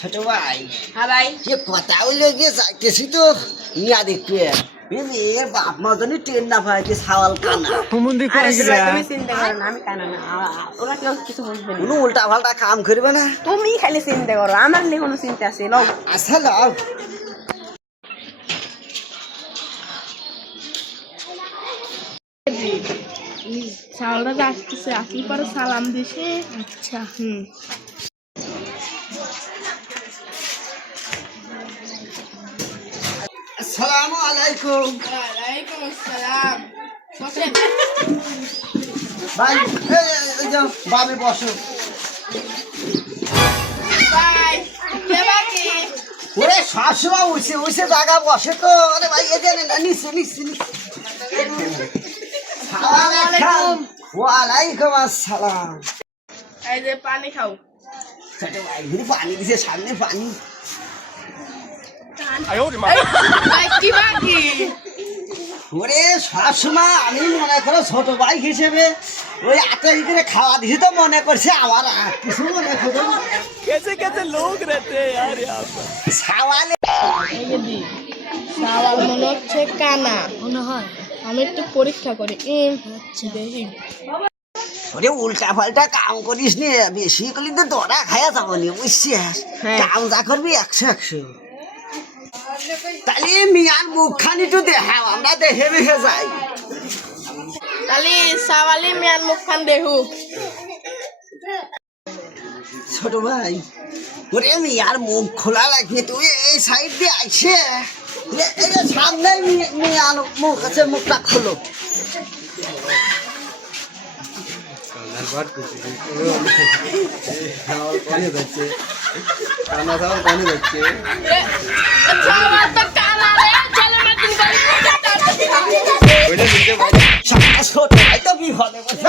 ছোট ভাই। হ্যাঁ ভাই। যে কথা হইলে গিয়ে যাইতেছি তো। নিয়া দেখতে। এর বাপ মা জানি ট্রেন না পাইতে সাওয়াল কানা। আরে ভাই, তুমি চিন্তা করো না আমি কানা না। আ- আ- ওরা কেউ কিছু বুঝবে না। উল্টা পাল্টা কাম করবে না। তুমি খালি চিন্তা করো আমার নিয়ে কোনো চিন্তা আছে লও। আচ্ছা লাও। চালটা আসতেছে আসলে পরে সালাম দিছে। আচ্ছা হুম। আসসালামু আলাইকুম। ওয়ালাইকুম আসসালাম। ভাই বাবে বসো। ভাই কে বাকি? ওরে সবসময় উঠছে উঠছে জায়গা বসে তো। আরে ভাই এ জানে না সালাম ওয়ালাইকুম আসসালাম। এই যে পানি খাও। পানি দিছে সামনে পানি। ওরে সবসময় আমি মনে করো ছোট ভাই হিসেবে ওই আতেল করে খাওয়া দিছি তো মনে করছে আমার আর কিছু মনে করো कैसे कैसे लोग रहते हैं यार यहाँ पर সাওয়ালে এই যে দি সাওয়াল মনে হচ্ছে কানা মনে হয় আমি একটু পরীক্ষা করি এম আচ্ছা দেখি ওরে উল্টা পাল্টা কাম করিস নি বেশি করলি তো দরা খায়া যাবো নি বুঝছিস হ্যাঁ। কাম যা করবি একশো একশো তাহলে মিয়ার মুখখানি তো দেখাও আমরা দেখে দেখে যাই। তাহলে সাওয়ালি মিয়ার মুখখান দেখু ছোট ভাই ওরে মিয়ার মুখ খোলা লাগবে তুই এই সাইড দিয়ে আইসে। এই সামনে মিয়ার মুখ আছে মুখটা খোলো। সাওয়াল তো কানা রে চলে মাতিন ছোট ভাই তো বিপদে বসে